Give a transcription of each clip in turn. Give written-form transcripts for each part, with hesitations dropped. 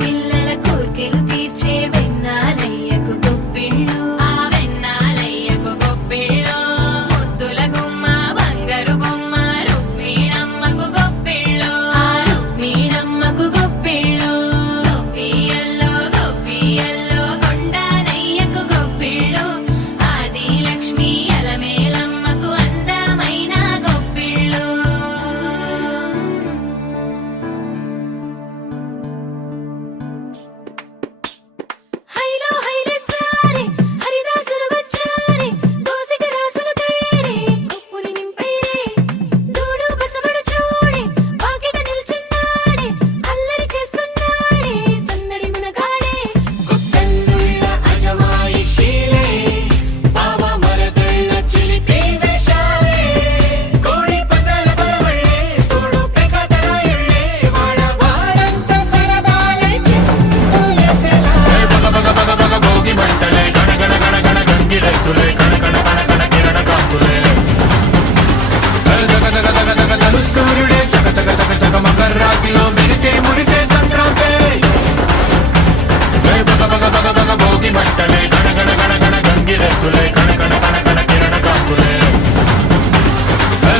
పిల్లల కోర్కెలు తీర్చే వెన్నాలయ్యకు గొప్పిళ్ళు ఆ వెన్నాలయ్యకు గొప్పిళ్ళు ముద్దుల గుమ్మ బంగారు బొమ్మ రుక్మిణమ్మకు గొప్పిళ్ళు ఆ రుక్మిణమ్మకు గొప్పిళ్ళు గొప్పియల్లో గొప్పియల్లో కొండానయ్యకు గొప్పిళ్ళు ఆది లక్ష్మి అలమేలమ్మకు అందమైన గొప్పిళ్ళు హైలో హైలే సారే హరిదాసులు వచ్చారే దోసిట రాసులు తేరే కుప్పుని నింపైరే దూడు బసబడు చూడే పాకెట నిల్చున్నాడే అల్లరి చేస్తున్నాడే సందడి మునగాడే కొత్తల్లుళ్ళ అజమాయిషీలే బావ మరదళ్ళ చిలిపి వేషాలే కోడి పందాల బరవళ్ళే తోడు పెకటరాయుళ్ళే వాడవాడంత సరదాలే చిందులేసెలా బగ భోగి మంటలే గణ గణ గణ గణ గంగిరెద్దులే కణ కణ కణ కణ కిరణ కాంతులే దగ దగ దగ దగ తలు సూర్యుడే చక చక చక చక మకర రాశిలో మెరిసే మురిసే సంక్రాంతి బగ బగ బగ బగ భోగి మంటలే గణ గణ గణ గణ గంగిరెద్దులే కణ కణ కణ కణ కిరణ కాంతులే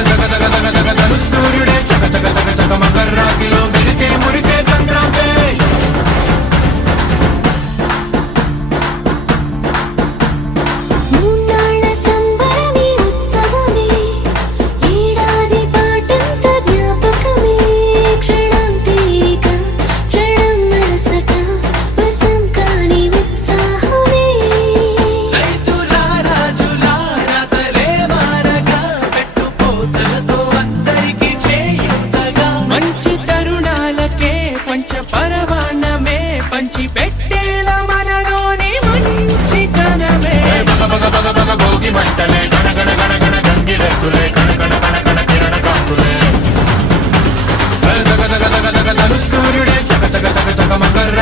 దగ దగ దగ దగ తలు సూర్యుడే చక చక చక చక మకర రాశిలో మెరిసే మురిసే సంక్రాంతి మూన్నాళ్ళ సంబరమే ఉత్సవమే ఏడాది పాటంత జ్ఞాపకమే క్షణం తీరిక క్షణం మరసట వశం కాని ఉత్సాహమే రైతులా రాజులా రాతలే మారగా పెట్టుపోతలతో అందరికి చేయూతగా మంచి తరుణాలకే పంచ పరమాన్నమే పంచి పెట్టేల మనలోని మంచితనమే భోగి మంటలే గణ గణ గణ గణ గంగిరెద్దులే కణ కణ కణ కణ కిరణ కాంతులే దగ దగ దగ దగ తలు సూర్యుడే చక చక చక చక మకర